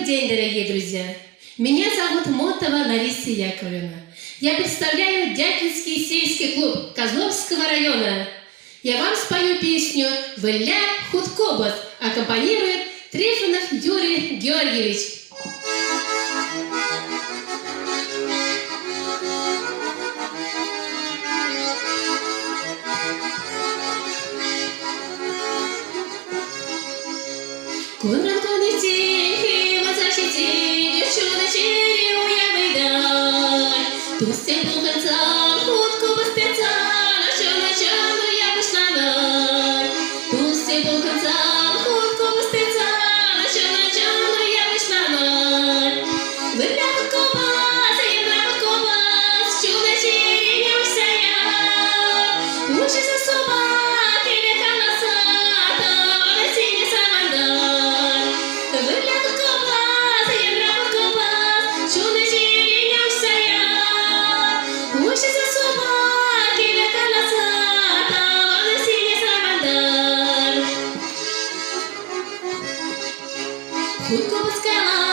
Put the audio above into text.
Добрый день, дорогие друзья! Меня зовут Мотова Лариса Яковлевна. Я представляю Дятлинский сельский клуб Козловского района. Я вам спою песню «Виля Худкобот», аккомпанирует Трифонов Юрий Георгиевич. Кунранку не тихий, возащити, чудо-чирі уявидай. Тусти пуханцан, хутку вистецан, а чорно-чорно я пішла дай. Тусти пуханцан, хутку вистецан, а чорно-чорно я пішла дай. Виля Худкобот, євра Худкобот, чудо-чирі не вся я. Учи за собаки, віка носата, на сіні савандай. Виля Худкобот, євра Худкобот, чудо-чирі не вся я. Учи за собаки, віка носата, на сіні савандай. Худкобот скала